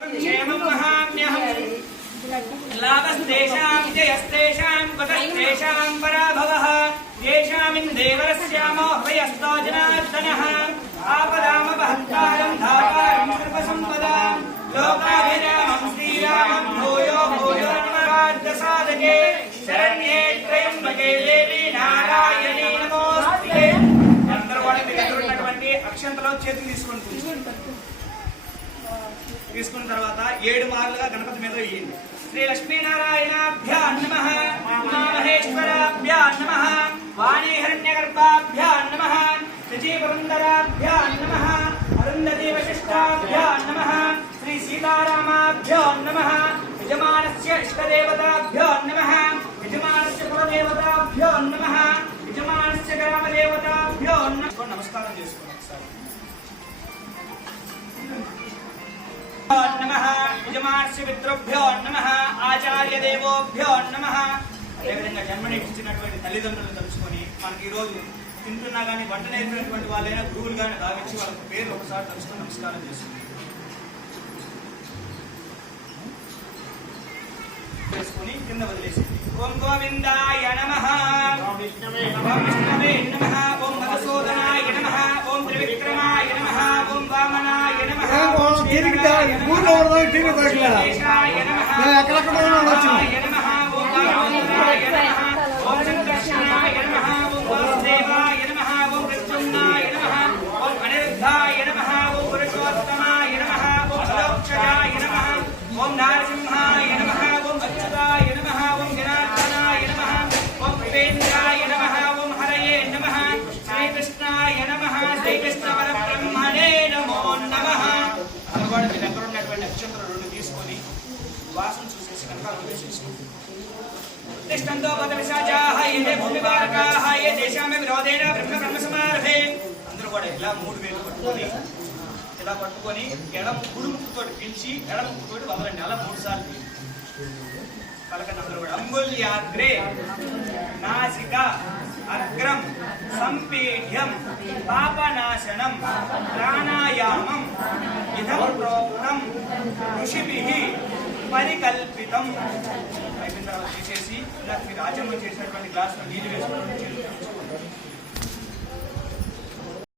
क्षेमं महाम्यहम् लाभस्तेषां जयस्तेषां कुतस्तेषां पराभवः येषामिन्देवरस्यामो ह्वयस्तो जनार्दनः आपदामपहत्तारं धातारं सर्वसम्पदां लोकाभिरामं श्रीरामं भूयो भूयो नमराज्यसाधके శరణ్యే త్రయంబకే దేవి నారాయణీ నమోస్తుతే అందరూ కూడా మీ దగ్గర ఉన్నటువంటి అక్షంతలో చేతులు తీసుకొని తీసుకున్న తర్వాత ఏడు మార్లుగా గణపతి మీద వేయండి శ్రీ లక్ష్మీనారాయణాభ్యా నమ ఉమామహేశ్వరాభ్యా నమ వాణీ నమ శచీపురందరాభ్యా నమ అరుంధతి వశిష్టాభ్యా నమ శ్రీ సీతారామాభ్యో నమ యజమానస్య ఇష్టదేవతాభ్యో నమ యజమానస్య కులదేవతాభ్యో నమ యజమానస్య గ్రామదేవతాభ్యో నమ. నమస్కారం చేసుకోండి యజమానస్య పితృభ్యో నమ ఆచార్య దేవోభ్యో నమ అదేవిధంగా జన్మనిచ్చినటువంటి తల్లిదండ్రులను తలుచుకొని మనకి ఈ రోజు తింటున్నా కానీ వంట నేర్పినటువంటి వాళ్ళైనా గురువులు కానీ రావించి వాళ్ళకి పేరు ఒకసారి తలుచుకొని నమస్కారం చేస్తుంది చేసుకొని కింద వదిలేసింది ఓం గోవిందాయ ఓం తిరిగి ఊర్లో ఉన్నదో తిరిగి దొరకలేదా? మేము ఎక్కడెక్కడ ఉన్నామో వాసన చూసేసి కనుక వదిలేసేసుకోండి తిష్టంతో పద ఏ భూమివారకాహ ఏ దేశామే విరోధేన బ్రహ్మ బ్రహ్మ సమారభే అందరూ కూడా ఇలా మూడు వేలు పట్టుకొని ఇలా పట్టుకొని ఎడమ కుడి ముక్కుతోటి పిలిచి ఎడమ ముక్కుతోటి వదలండి అలా మూడు సార్లు పలకండి అందరూ కూడా అంగుల్యాగ్రే నాసిక అగ్రం సంపీఢ్యం పాపనాశనం ప్రాణాయామం ఇదం ప్రోక్తం ఋషిభిః పరికల్పితం. అయిపోయిన తర్వాత తీసేసి ఇలా మీరు ఆచరణ చేసినటువంటి గ్లాసులో నీళ్ళు వేసుకుని